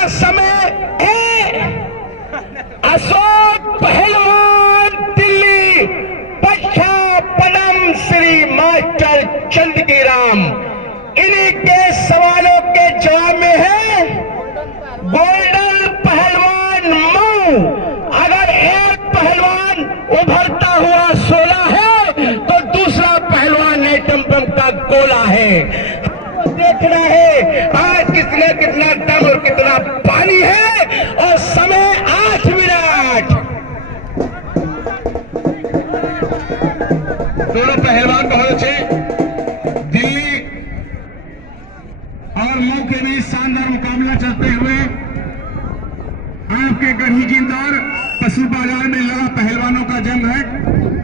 का समय है। अशोक पहलवान दिल्ली, पद्म श्री मास्टर चंदकीराम। इन्हीं के सवालों के जवाब में है गोल्डन पहलवान मऊ। अगर एक पहलवान उभरता हुआ 16 है तो दूसरा पहलवान एटम बम का गोला है। देखना है आज किसने कितना दम और कितना पानी है। और समय 8 मिनट। दोनों पहलवान बहुत अच्छे। दिल्ली और मऊ के बीच शानदार मुकाबला चलते हुए आपके गढ़ी की इंदौर पशु बाजार में लगा पहलवानों का जंग है।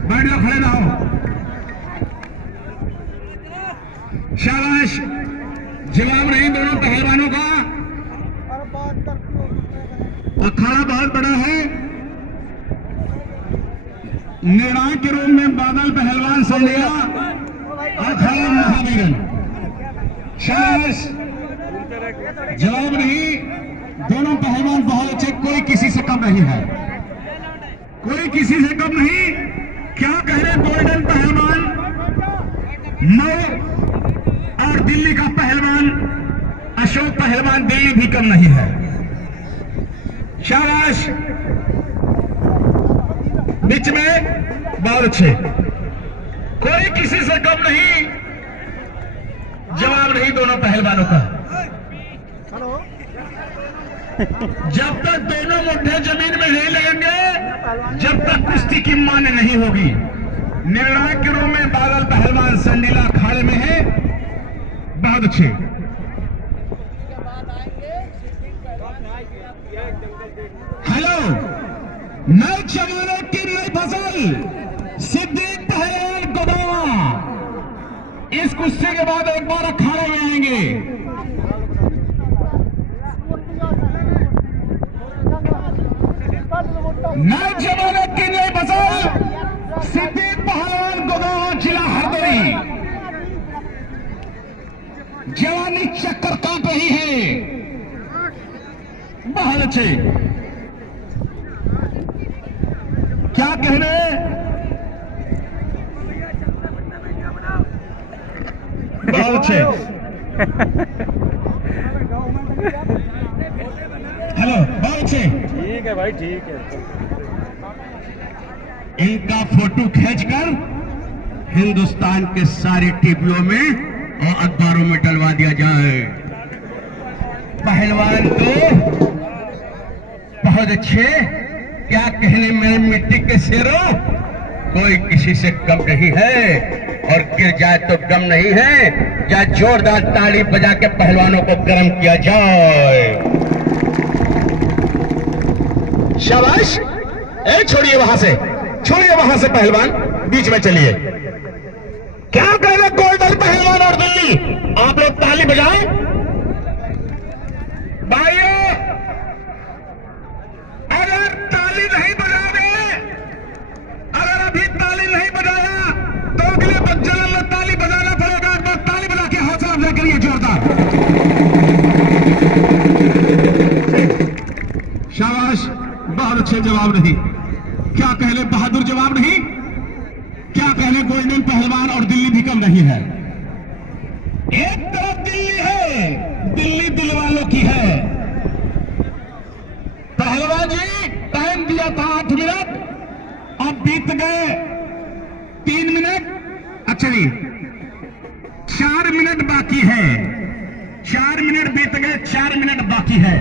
बैठ जाओ, खड़े रहो। शाबाश। जवाब नहीं दोनों पहलवानों का। अखाड़ा बहुत बड़ा है। निर्णायक के रूप में बादल पहलवान संडिया अखाड़ा महावीरन। शाबाश। जवाब नहीं दोनों पहलवान बहुत अच्छे। कोई किसी से कम नहीं है, कोई किसी से कम नहीं। क्या कह रहे गोल्डन पहलवान मऊ और दिल्ली का पहलवान अशोक पहलवान दिल्ली भी कम नहीं है। शाबाश। बीच में बहुत अच्छे। कोई किसी से कम नहीं। जवाब नहीं दोनों पहलवानों का। जब तक दोनों मुट्ठे जमीन में नहीं लगेंगे जब तक कुश्ती की मान्य नहीं होगी। निर्णायक के रूप में बादल पहलवान संडीला अखाड़े में है। बहुत अच्छे। हेलो। नए जमाने की नई फसल सिद्दीक पहलवान गोदावा इस कुश्ती के बाद एक बार अखाड़े में आएंगे। नए जमाने की नई फसल सिद्दीक पहलवान गोदावा, जिला हरदोई। जवानी चक्कर काट रही है। बहुत अच्छे। क्या कहने बहुत अच्छे। हेलो। बहुत अच्छे। ठीक है भाई, ठीक है। इनका फोटो खींचकर हिंदुस्तान के सारी टीवियों में और अखबारों में डलवा दिया जाए। पहलवान तो बहुत अच्छे। क्या कहने मेरे मिट्टी के शेरों, कोई किसी से कम नहीं है। और गिर जाए तो गम नहीं है। या जोरदार ताली बजा के पहलवानों को गर्म किया जाए। शाबाश। छोड़िए वहां से, छोड़िए वहां से पहलवान, बीच में चलिए। क्या कह रहे गोल्डन पहलवान और दिल्ली, आप लोग ताली बजाएं। भाइयों अगर ताली नहीं बजाओगे, अगर अभी ताली नहीं बजाया तो अगले बच्चों में ताली बजाना पड़ेगा। एक बार ताली बजा के हौसला अफजाई करिए जोरदार। शाबाश। बहुत अच्छे। जवाब नहीं। क्या कहले बहादुर, जवाब नहीं। क्या कहने गोल्डन पहलवान और दिल्ली भी कम नहीं है। एक तरफ दिल्ली है, दिल्ली दिल वालों की है। पहलवान जी टाइम दिया था 8 मिनट, अब बीत गए 3 मिनट। अच्छा जी 4 मिनट बाकी है। 4 मिनट बीत गए, 4 मिनट बाकी है।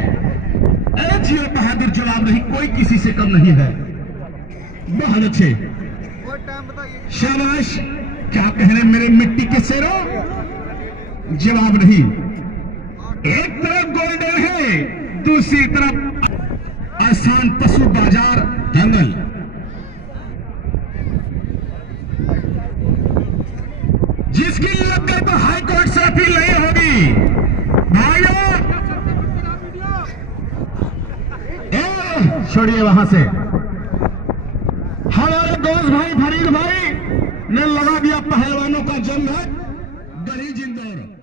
जियो बहादुर, जवाब नहीं। कोई किसी से कम नहीं है। बहुत अच्छे। शाबाश। क्या कहने मेरे मिट्टी के शेरों, जवाब नहीं। एक तरफ गोल्डन है, दूसरी तरफ आसान पशु बाजार दंगल। जिसकी लग तो हाईकोर्ट से अपील नहीं होगी। भाइयों छोड़िए वहां से। हमारे दोस्त भाई फरीद भाई ने लगा दिया पहलवानों का जंग है। गढ़ी जिंदौर।